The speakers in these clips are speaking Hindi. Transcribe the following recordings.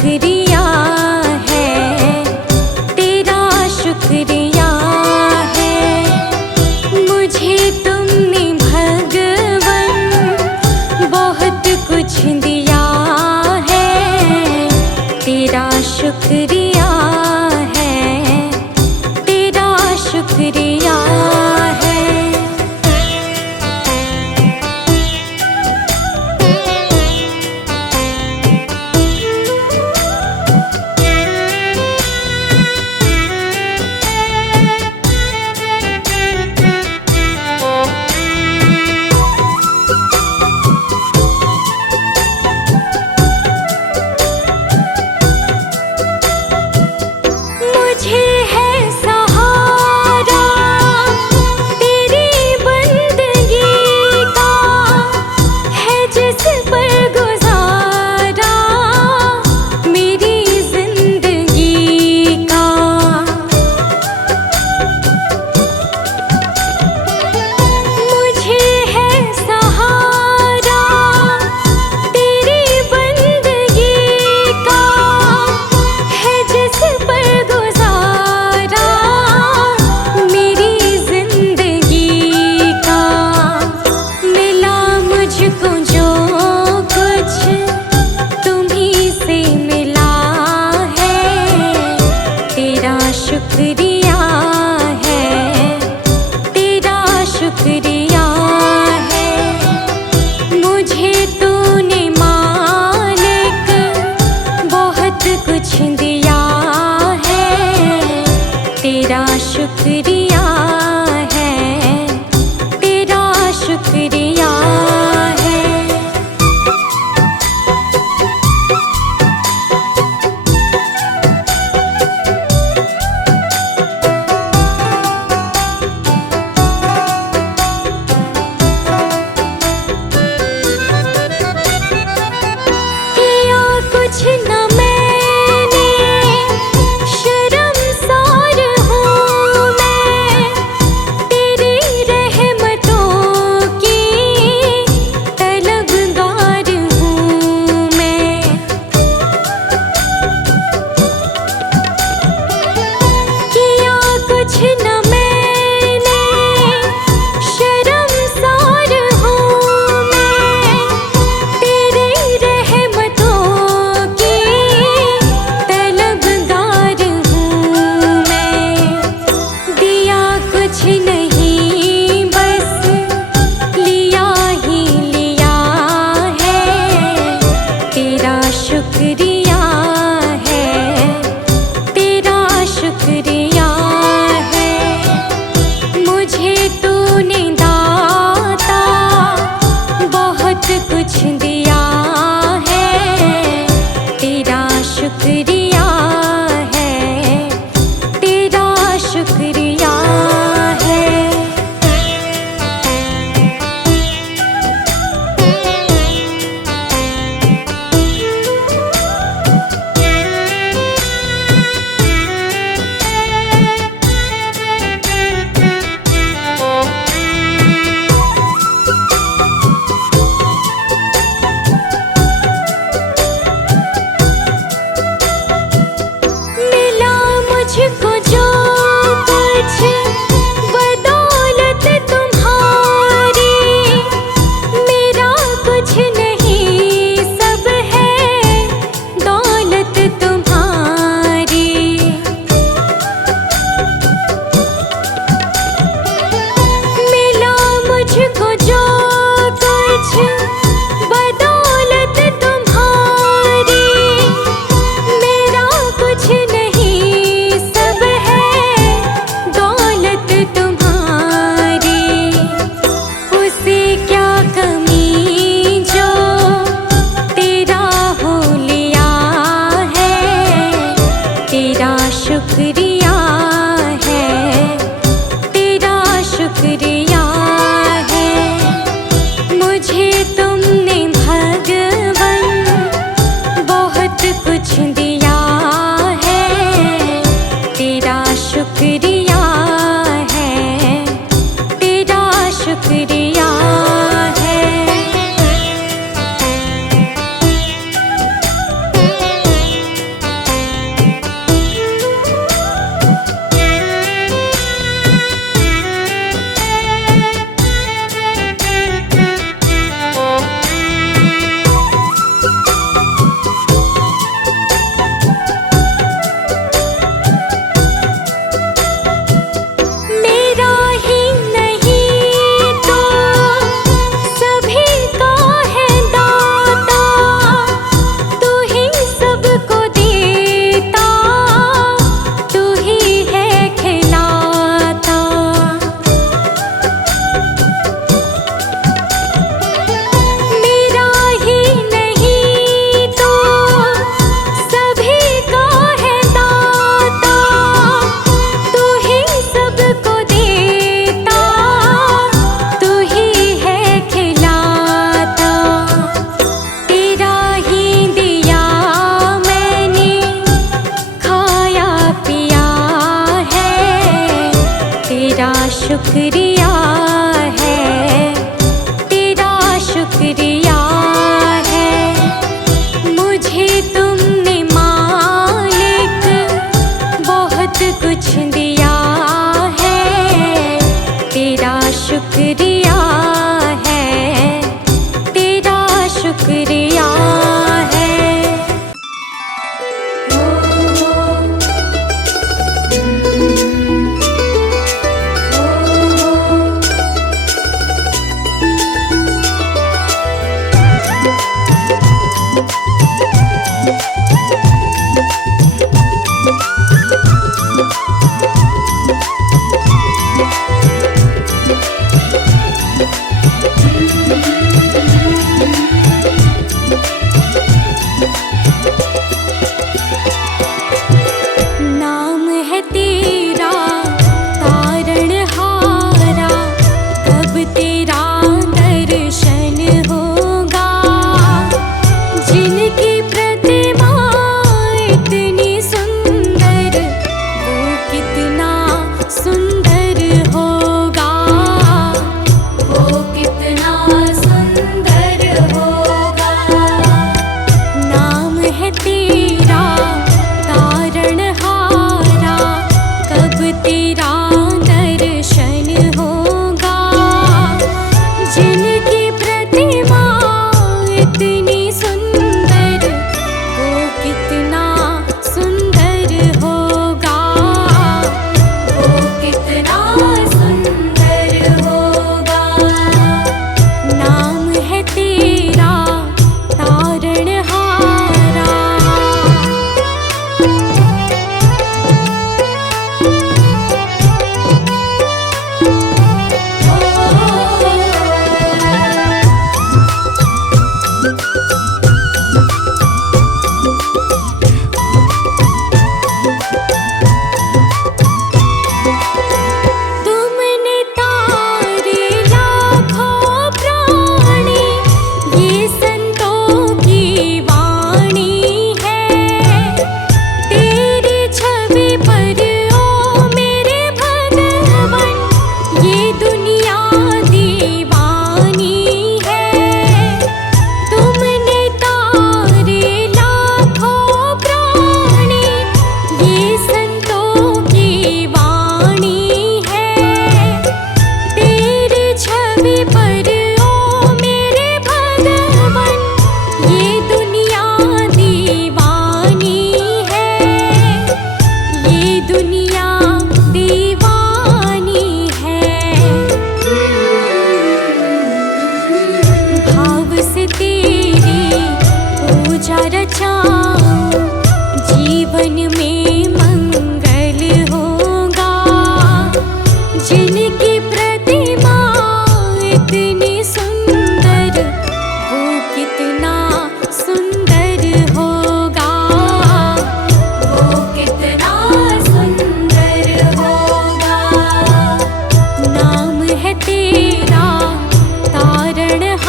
शुक्रिया है, तेरा शुक्रिया है। मुझे तुमने भगवन बहुत कुछ दिया है, तेरा शुक्रिया है, तेरा शुक्रिया है। मुझे है सहारा तेरी बंदगी का, है जिस पर गुजारा मेरी जिंदगी का। मुझे है सहारा तेरी बंदगी का, है जिस पर गुजारा मेरी जिंदगी का। मिला मुझको जो कुछ तुम्हीं से मिला है, तेरा शुक्रिया है, तेरा शुक्रिया है। मुझे तूने मालिक बहुत कुछ दिया है, तेरा शुक्रिया है, तेरा शुक्रिया है। किया कुछ न मैंने, शर्मसार हूँ मैं, तेरी रहमतों की तलबगार हूँ मैं। किया कुछ न मैंने, शर्मसार हूँ मैं, तेरी रहमतों की तलबगार हूँ मैं। दिया कुछ नहीं बस लिया ही लिया है, तेरा शुक्रिया है, तेरा शुक्रिया है। मुझे तूने दाता बहुत कुछ दिया है, तेरा शुक्रिया है, तेरा शुक्रिया है। शुक्रिया है, तेरा शुक्रिया है। मुझे तुमने मालिक बहुत कुछ दिया है, तेरा शुक्रिया है, तेरा शुक्रिया है। नाम है तेरा तारणहारा, कब तेरा दर्शन होगा। जिनकी प्रतिमा इतनी सुंदर, वो कितना सुंदर होगा, वो कितना सुंदर होगा। नाम है तेरा तारणहारा, कब तेरा दर्शन होगा। जिनकी प्रतिमा इतनी सुंदर, वो कितना सुंदर होगा, वो कितना सुंदर होगा। नाम है तेरा तारणहारा। तुमने तारे लाखों प्राणी, ये संतों की वाणी है। तेरी छवि पर ओ मेरे भगवन, ये दुनिया दीवानी है। तुमने तारे लाखों प्राणी, ये संतों की वाणी है। तेरी छवि पर ओ मेरे भगवन, ये दुनिया दीवानी है, ये दुनिया दीवानी है। भाव से तेरी पूजा रचाऊं, जीवन में मंगल होगा। जिनकी प्रतिमा इतनी सुंदर, वो कितना सुंदर होगा, वो कितना सुंदर होगा। नाम है तेरा तारणहारा।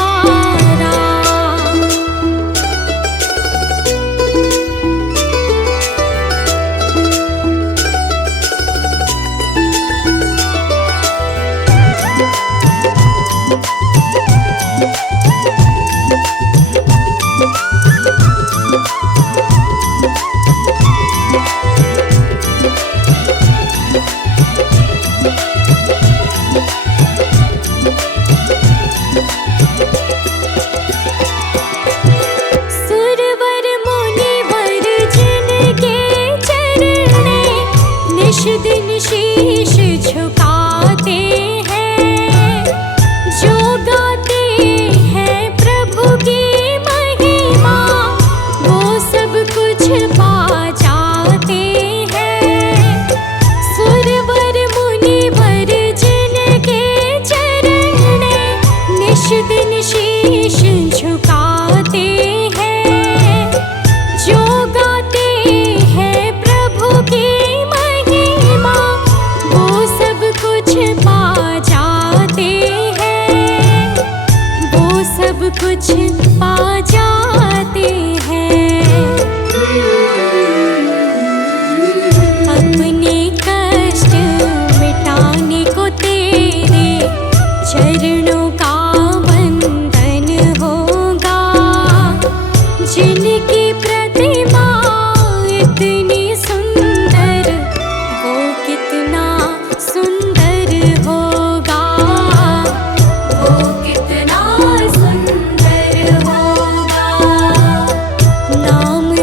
सुरवर मुनिवर जिनके चरणे, निश दिन शीश झुकाते हैं। जो गाते हैं प्रभु की महिमा, वो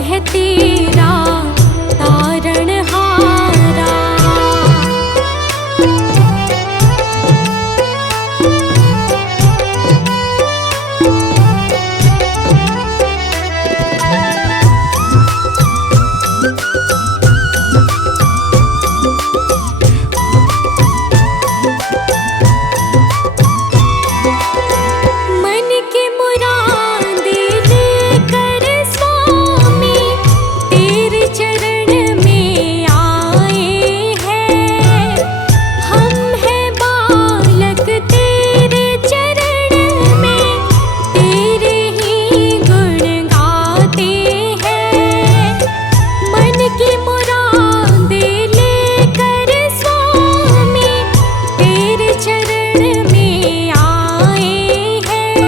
है तेरा तारणहारा। मन की मुरादें लेकर स्वामी तेरे चरण में आए हैं। हम हैं बालक तेरे चरण में, तेरे ही गुण गाते हैं। मन की मुरादें लेकर स्वामी तेरे चरण में आए हैं।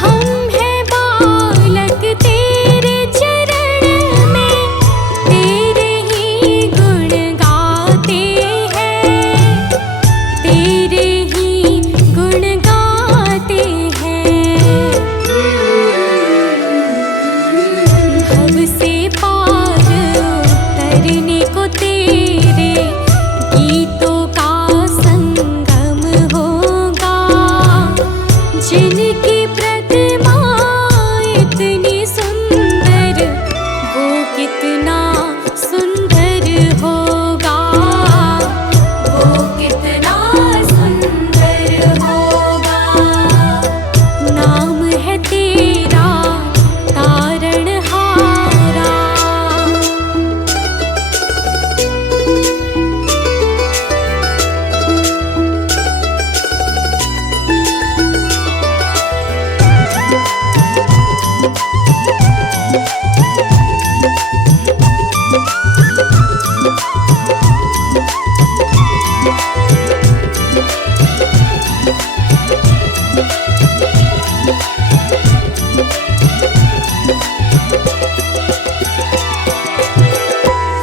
हम हैं बालक तेरे चरण में, तेरे ही गुण गाते हैं। तेरे ही गुण गाते हैं। भव से पार उतरने को तेरे गीतों का संगम होगा। जिनकी प्रतिमा इतनी सुंदर, वो कितना सुंदर होगा। वो कितना सुंदर होगा। नाम है तेरा तारणहारा।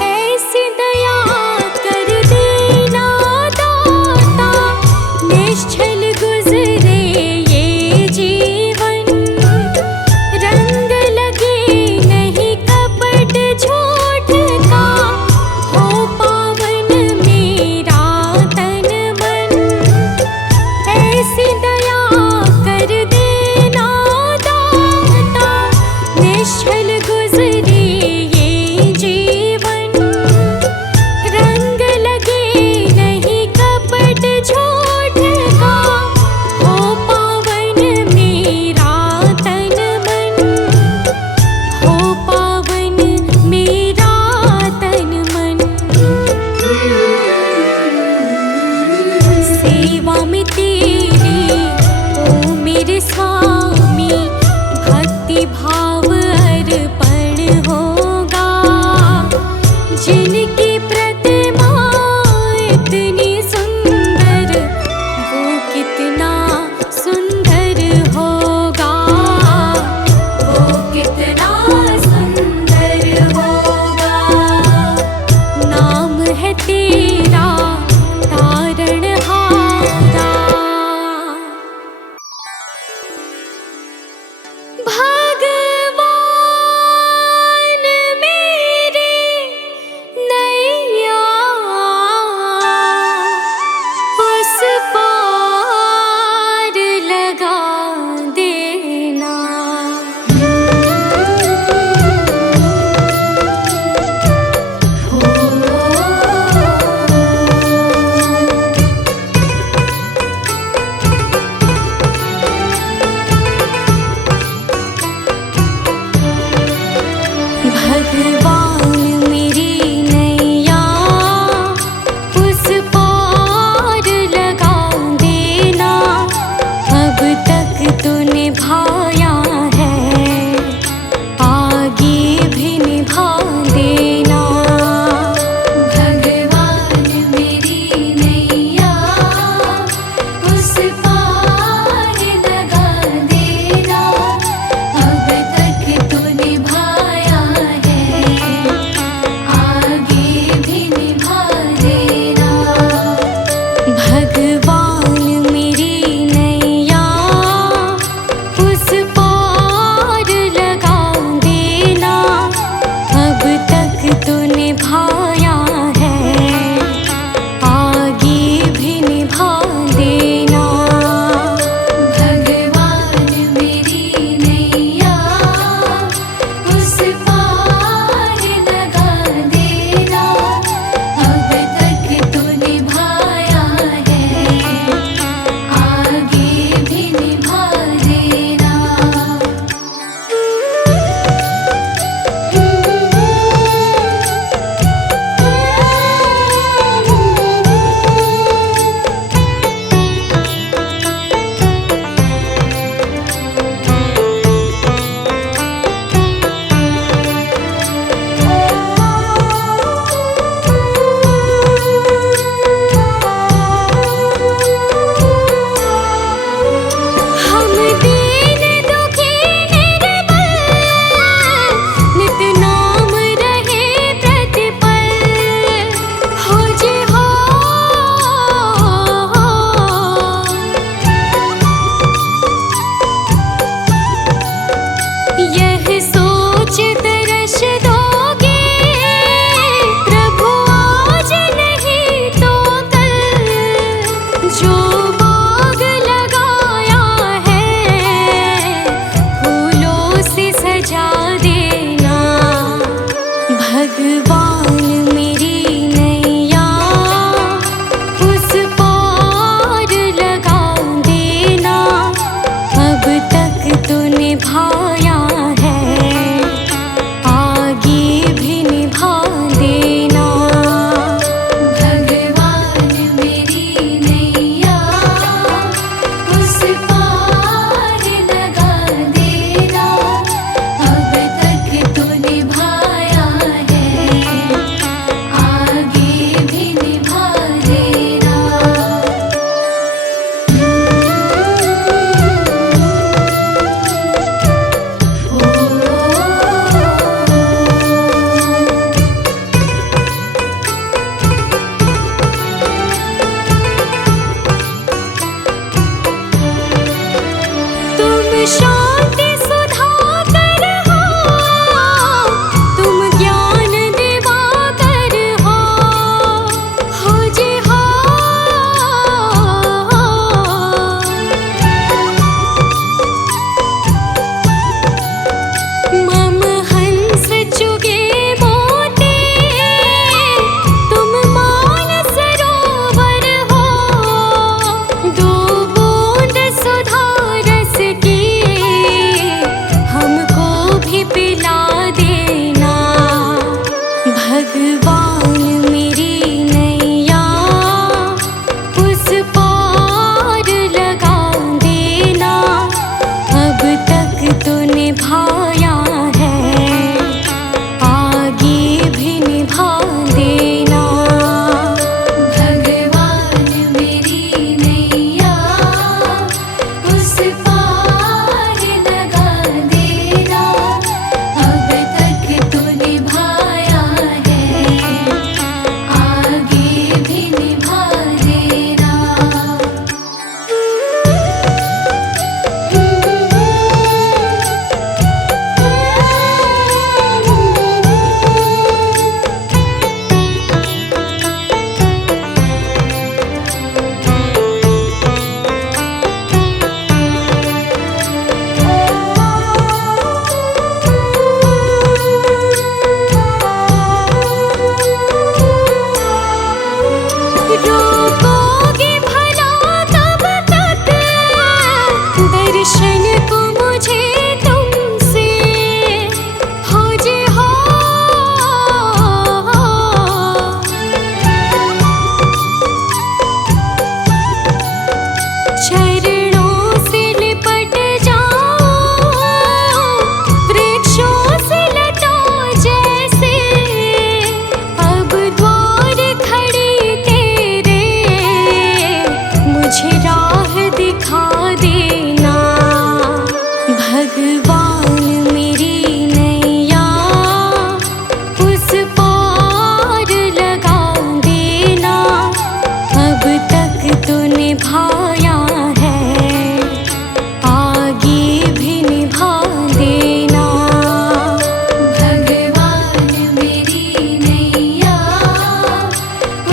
ऐसी दया कर देना दाता, निश्चल गुजरे ये जीवन। रंग लगे नहीं कपट झूठ का, हो पावन मेरा तन मन। ऐसी दया कर देना दाता, निश्चल गुजरे ये जीवन। रंग लगे नहीं कपट झूठ का, हो पावन मेरा तन मन। हो पावन मेरा तन मन। सेवा में तेरी ओ मेरे स्वामी, भक्ति भाव अर्पण होगा। जिनकी प्रतिमा इतनी सुंदर, वो कितना सुंदर होगा। वो कितना सुंदर होगा। नाम है तेरा तारणहारा। भगवान मेरे नैया उस पार लगा देना। भगवान मेरी नैया उस पार लगा देना। अब तक तो निभाया है, आगे भी निभा देना। भगवान मेरी नैया उस पार लगा देना। अब तक तो निभाया है, भगवान मेरी नैया उस पार लगा देना। अब तक तो निभाया है, आगे भी निभा देना। भगवान मेरी नैया उस पार लगा देना। अब तक तो निभाया है, आगे भी निभा देना। तुम शांति सुधाकर हो, तुम ज्ञान दिवाकर हो जी हो। मम हंस चुगे मोती, तुम मान सरोवर हो। दो बूंद सुधा रस की हमको भी पिला देना। भगवान मेरी नैया उस पार लगा देना। अब तक तो निभाया है, आगे भी निभा देना। भगवान मेरी नैया उस पार लगा देना। अब तक तो निभाया है, आगे भी निभा देना। रोकोगे भला कब तक दर्शन को मुझे तुमसे, हो जी हो। चरणों से लिपट जाओ, वृक्षों से लताओं जैसे। अब द्वार खड़ी तेरे, मुझे राह दिखा देना। भगवान मेरी नैया उस पार लगा देना। अब तक तो निभाया है, आगे भी निभा देना। भगवान मेरी नैया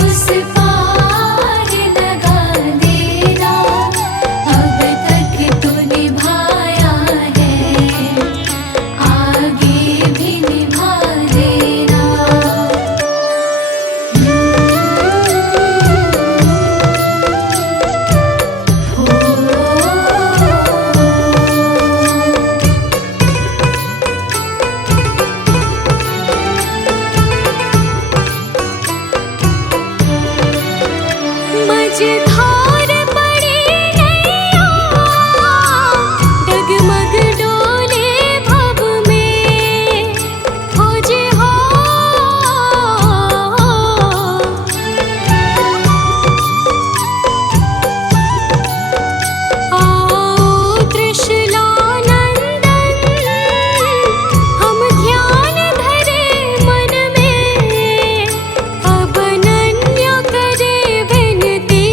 उस पार लगा देना। अब तक तो निभाया है, आगे भी निभा देना। मझधार पड़ी नैया, डगमग डोले भव में, हो जी हो। आओ त्रिशूलानंदन, हम ध्यान धरे मन में। अब अनन्य करे विनती,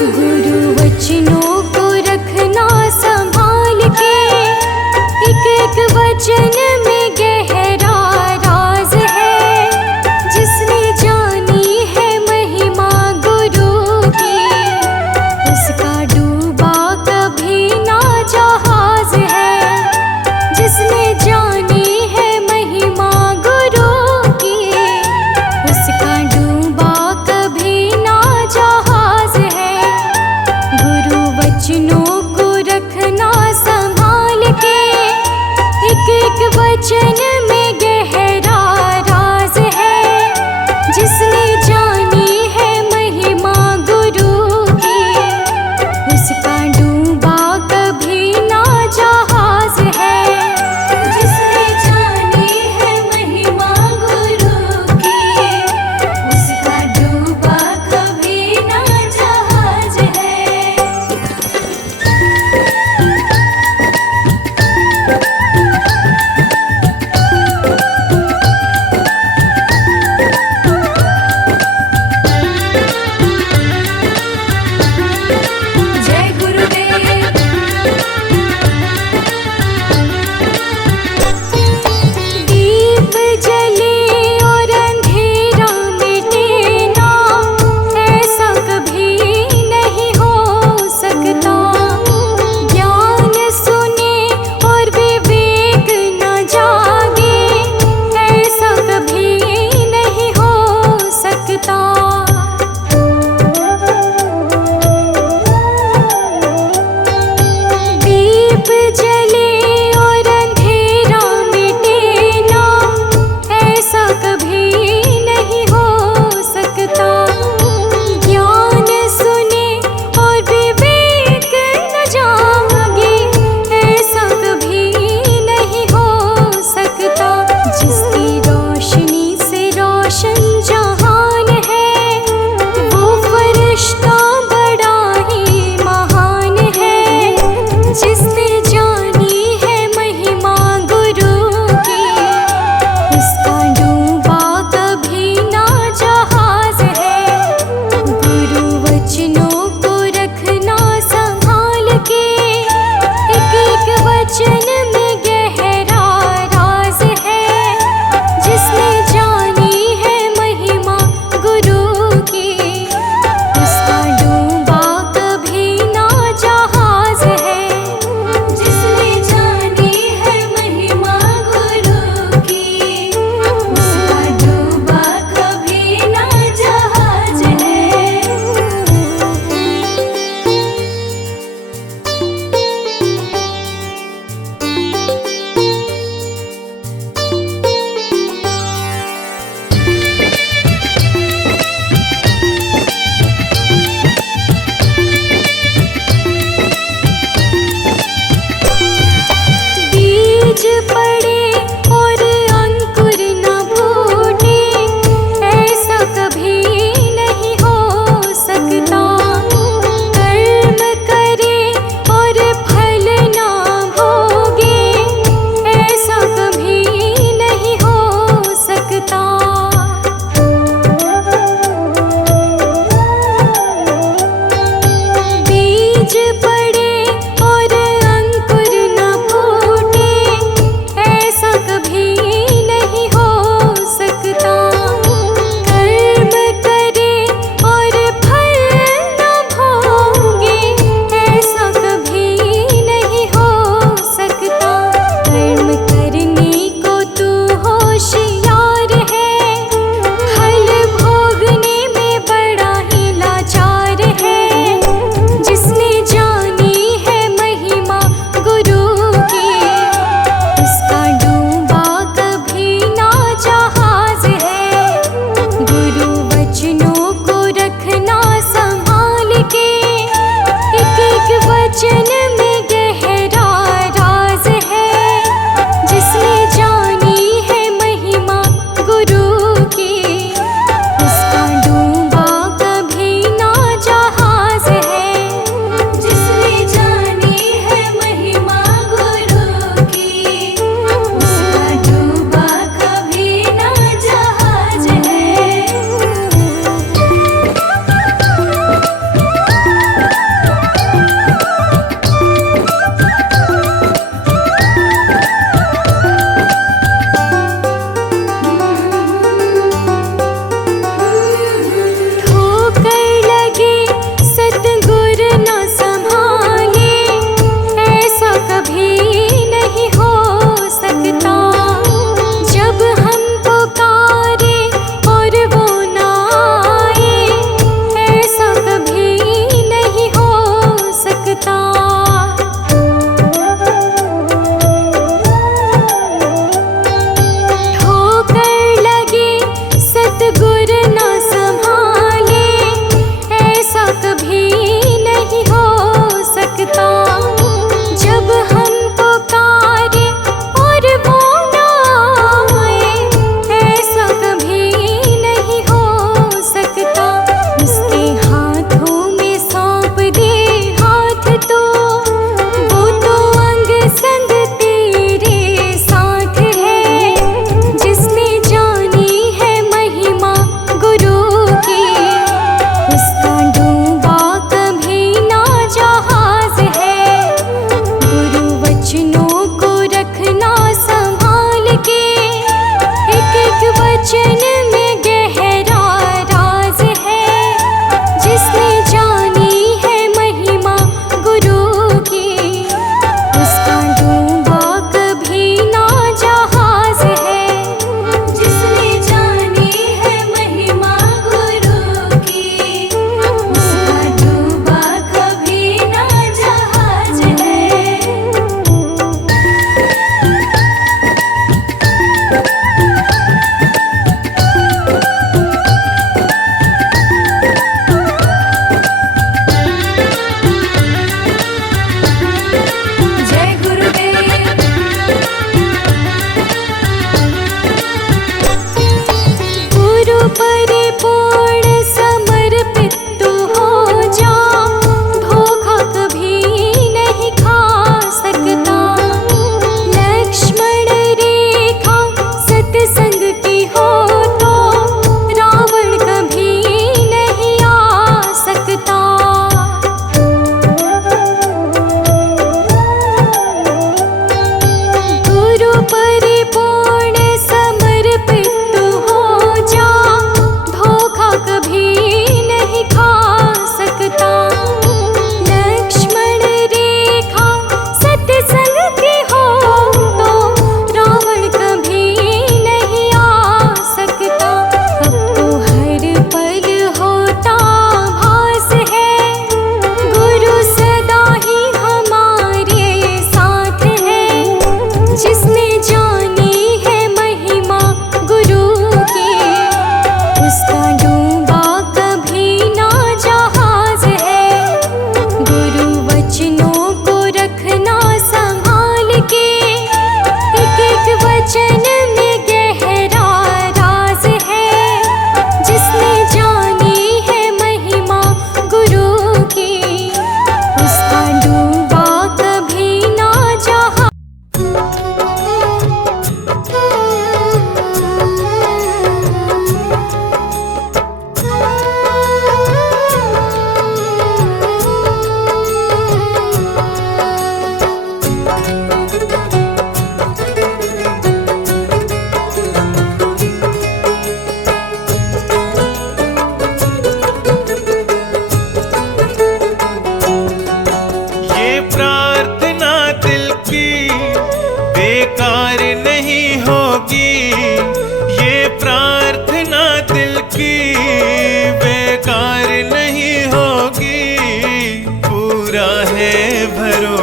गुरु वचनों को रखना संभाल के, एक एक वचन में गहरा राज है। जिसने जानी है महिमा गुरु की, उसका डूबा कभी ना जहाज है। जिसने जानी है महिमा गुरु की, उसका डूबा कभी ना जहाज है। गुरु वचनों को रखना संभाल के, एक एक वचन में गहरा राज है। जिसने जानी है महिमा गुरु की,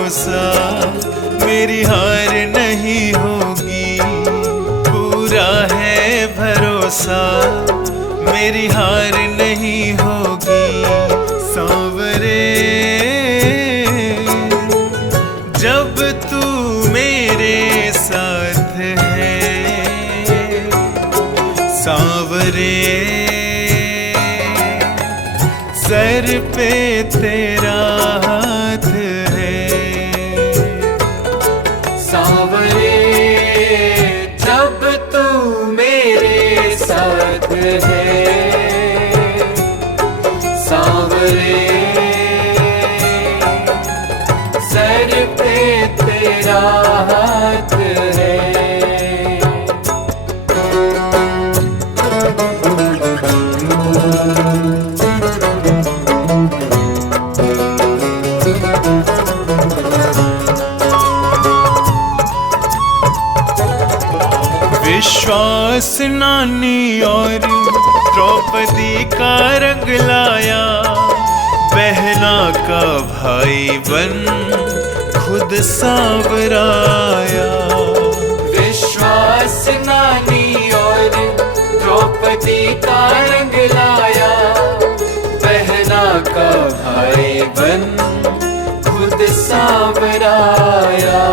भरोसा मेरी हार नहीं होगी, पूरा है भरोसा मेरी हार नहीं होगी। सांवरे जब तू मेरे साथ है, सांवरे सर पे तेरा हाथ है। सांवरे जब तू मेरे साथ है, सांवरे सर पे तेरा हाथ है। विश्वास नानी और द्रौपदी का रंग लाया, बहना का भाई बन खुद सांवराया। विश्वास नानी और द्रौपदी का रंग लाया, बहना का भाई बन खुद सांवराया।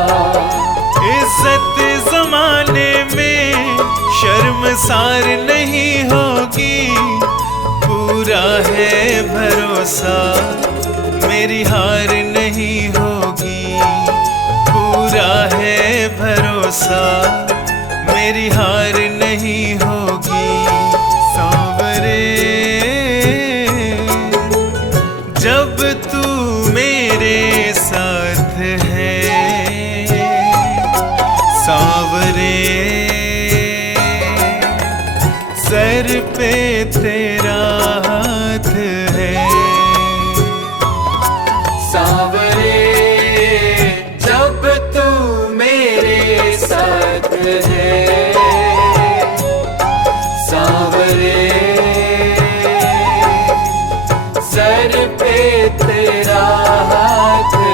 इज्जत जमाने में शर्मसार नहीं होगी, पूरा है भरोसा मेरी हार नहीं होगी, पूरा है भरोसा मेरी हार नहीं होगी। सांवरे जब तू मेरे साथ है, सांवरे सर पे तेरा हाथ है। सांवरे जब तू मेरे साथ है, सांवरे सर पे तेरा हाथ है।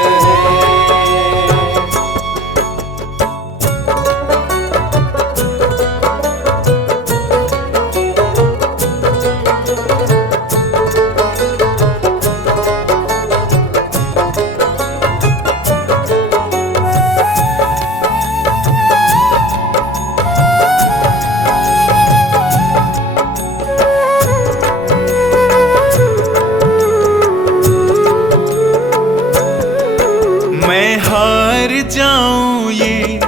मैं हार जाऊं ये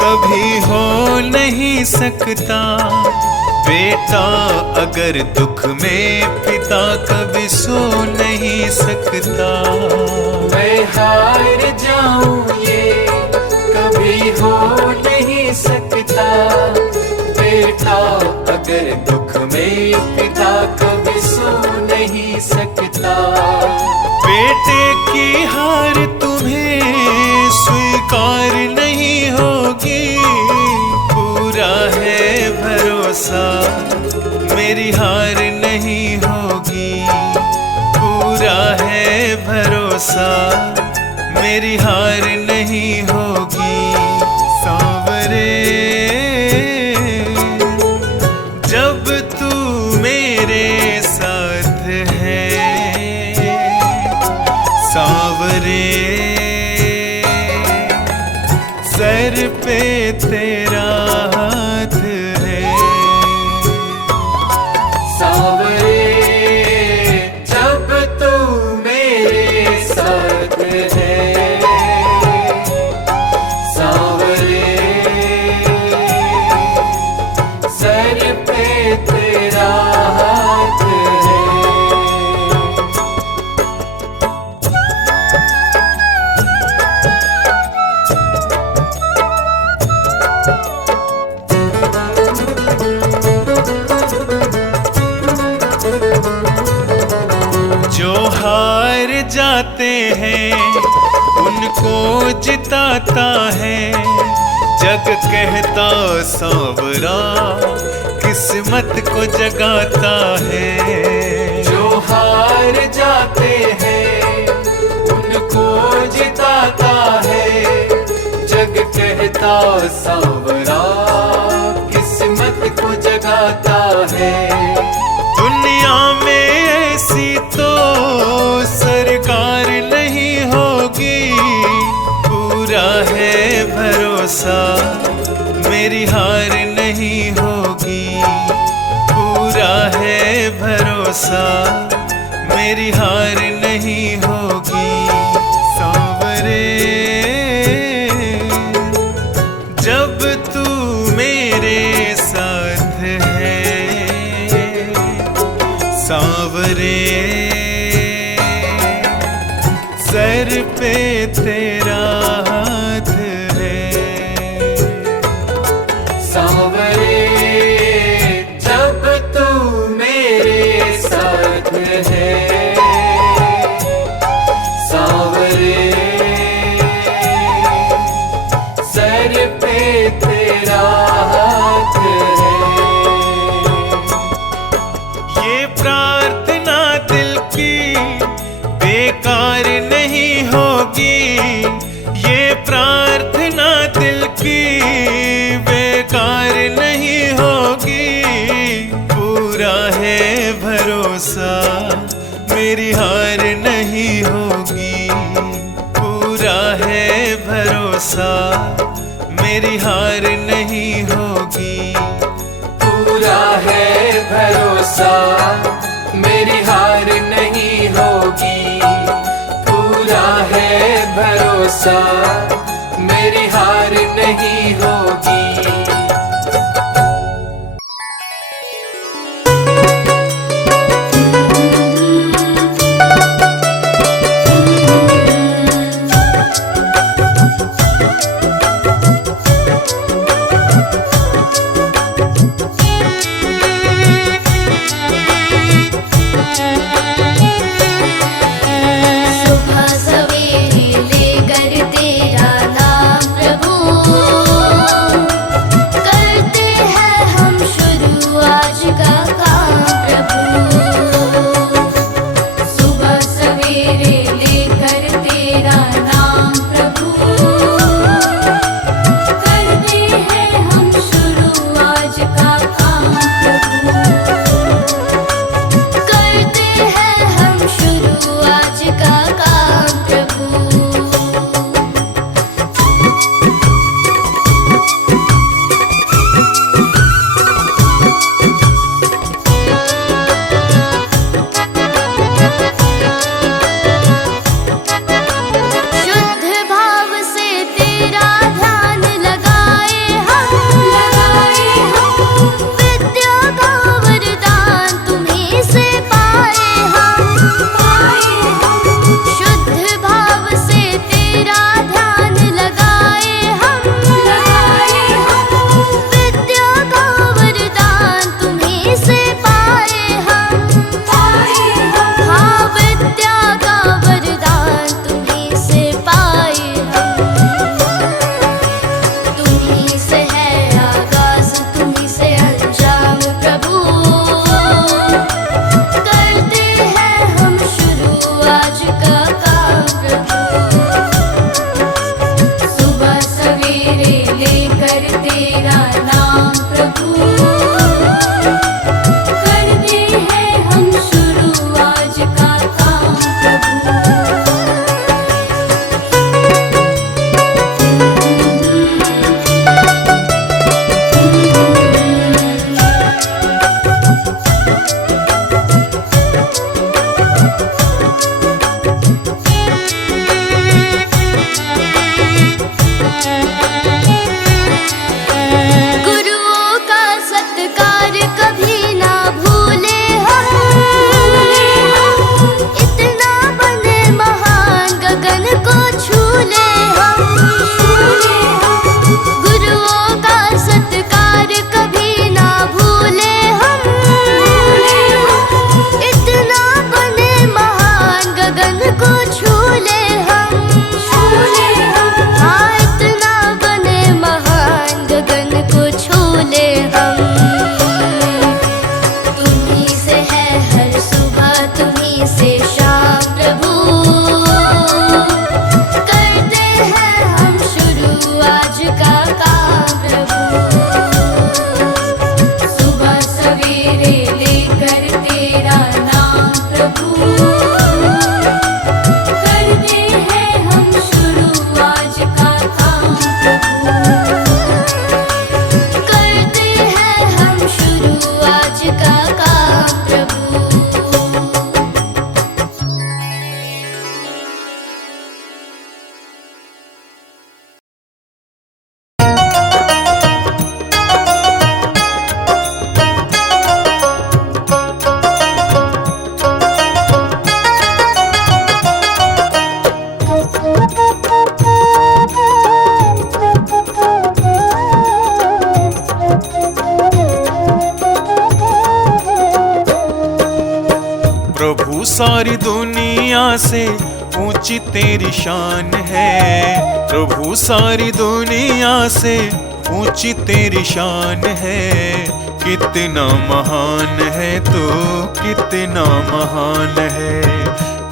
कभी हो नहीं सकता, बेटा अगर दुख में पिता कभी सो नहीं सकता। मैं हार जाऊं ये कभी हो नहीं सकता, बेटा अगर दुख में पिता कभी सो नहीं सकता। बेटे की हार तुम्हें स्वीकार नहीं होगी, पूरा है भरोसा मेरी हार नहीं होगी, पूरा है भरोसा मेरी हार नहीं होगी। सांवरे जब तू मेरे साथ है, सांवरे सर पे तेरा हाथ है। सांवरे जब तू मेरे साथ है, सांवरे सर पे तेरा हाथ है। जो हार जाते हैं उनको जिताता है, जग कहता सांवरा किस्मत को जगाता है। जो हार जाते हैं उनको जिताता कहता सांवरा किस्मत को जगाता है। दुनिया में ऐसी तो सरकार नहीं होगी, पूरा है भरोसा मेरी हार नहीं होगी, पूरा है भरोसा मेरी हार नहीं होगी। सांवरे जब तू मेरे साथ है, सांवरे सर पे तेरा हाथ है। सांवरे जब तू मेरे साथ है, सांवरे सर पे तेरा हाथ है। ये प्रार्थना दिल की बेकार नहीं होगी, ये प्रार्थना दिल की बेकार नहीं होगी, पूरा है भरोसा मेरी हार नहीं होगी, पूरा है भरोसा मेरी हार नहीं होगी, पूरा है भरोसा मेरी हार नहीं होगी, पूरा है भरोसा मेरी हार नहीं होगी। सुबह सवेरे लेकर तेरा नाम प्रभु, करते हैं हम शुरू आज का काम प्रभु। सुबह सवेरे लेकर तेरा नाम प्रभु, करते हैं हम शुरू आज का काम प्रभु, करते हैं हम शुरू आज का काम प्रभु। शुद्ध भाव से तेरा ध्यान लगाए हम, विद्या का वरदान तुम्हीं से पाए हम। शुद्ध भाव से तेरा ध्यान लगाए हम, विद्या का वरदान तुम्हीं से पाए हम। हाँ, विद्या का वरदान तुम्हीं से पाए हम। तुम्हीं से है आगाज, तुम्हीं से अंजाम प्रभु, करते हैं हम शुरू आज का काम प्रभु। सुबह सवेरे लेकर तेरा नाम प्रभु, करते हैं हम शुरू आज का काम प्रभु। गुरुओं का सत्कार कभी ना भूले हम, इतना बने महान गगन को छू ले हम। गुरुओं का सत्कार कभी ना भूले हम, इतना बने महान गगन को छू ले हम। हाँ, इतना बने महान गगन को छू ले हम। तुम्हीं से है हर सुबह, तुम्हीं से शाम प्रभु, करते हैं हम शुरू आज का से ऊंची तेरी शान है। प्रभु सारी दुनिया से ऊंची तेरी शान है। कितना महान है तू, कितना महान है,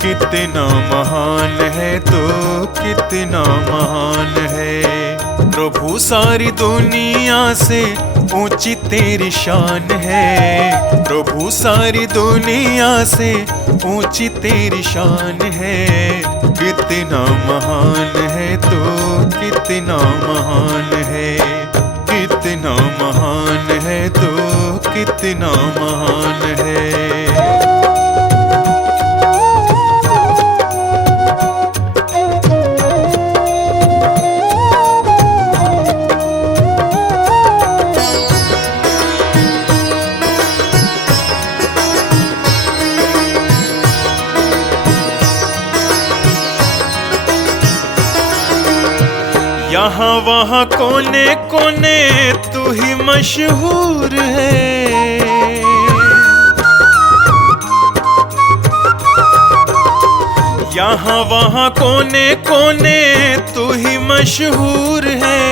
कितना महान है तू, कितना महान है। प्रभु सारी दुनिया से ऊंची तेरी शान है। प्रभु सारी दुनिया से ऊंची तेरी शान है। कितना महान है तू, कितना महान है, कितना महान है तू, कितना महान है। यहाँ वहाँ कोने कोने तू ही मशहूर है। यहाँ वहाँ कोने कोने तू ही मशहूर है।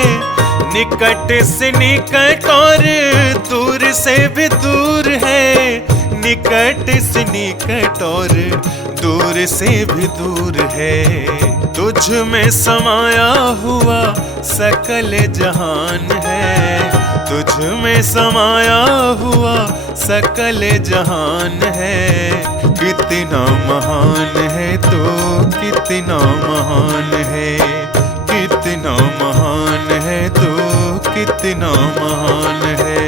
निकट से निकट और दूर से भी दूर है। निकट से निकट और दूर से भी दूर है। तुझ में समाया हुआ सकल जहान है। तुझ में समाया हुआ सकल जहान है। कितना महान है तू, कितना महान है, कितना महान है तू, कितना महान है।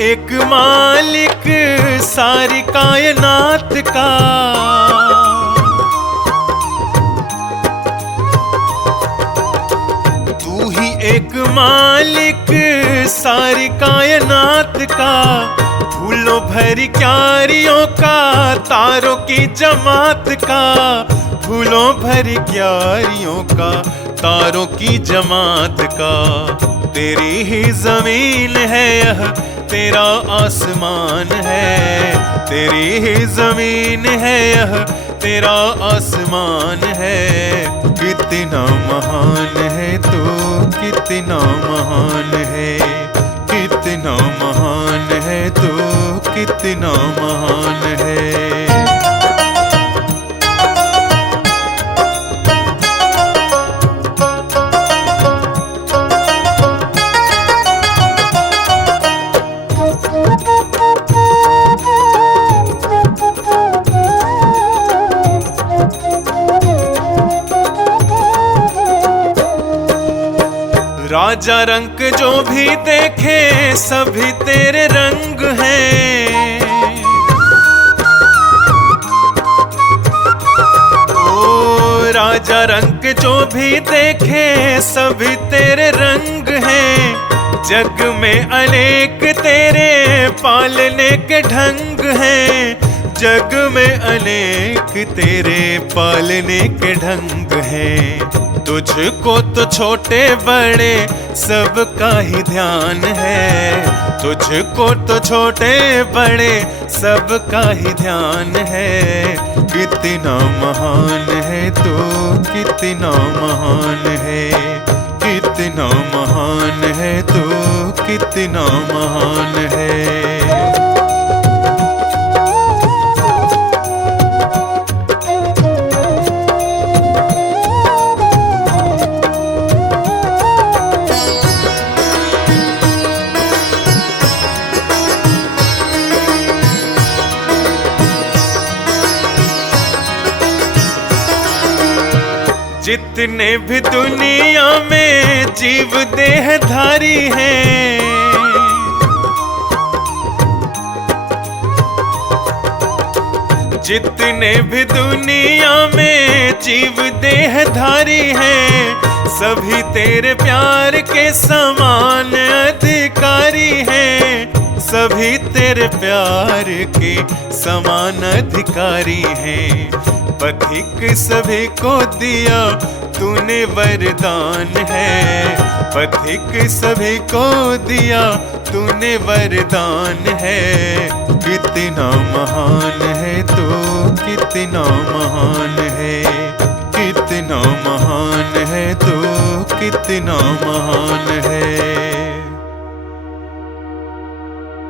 एक मालिक सारी कायनात का। तू ही एक मालिक सारी कायनात का। फूलों भरी क्यारियों का, तारों की जमात का। फूलों भरी क्यारियों का, तारों की जमात का। तेरी ही जमीन है यह, तेरा आसमान है। तेरी ही जमीन है यह, तेरा आसमान है। कितना महान है तू, कितना महान है, कितना महान है तू, कितना महान है। राजा रंग जो भी देखे सभी तेरे रंग हैं। ओ राजा रंग जो भी देखे सभी तेरे रंग हैं। जग में अनेक तेरे पालने के ढंग हैं। जग में अनेक तेरे पालने के ढंग हैं। तुझको तो छोटे बड़े सबका ही ध्यान है। तुझको तो छोटे बड़े सबका ही ध्यान है। कितना महान है तू, कितना महान है, कितना महान है तू, कितना महान है। जितने भी दुनिया में जीव देहधारी हैं, जितने भी दुनिया में जीव देहधारी हैं, सभी तेरे प्यार के समान अधिकारी हैं, सभी तेरे प्यार के समान अधिकारी हैं। पथिक सभी को दिया तूने वरदान है, पथिक सभी को दिया तूने वरदान है। कितना महान है तू, कितना महान है, कितना महान है तू, कितना महान है।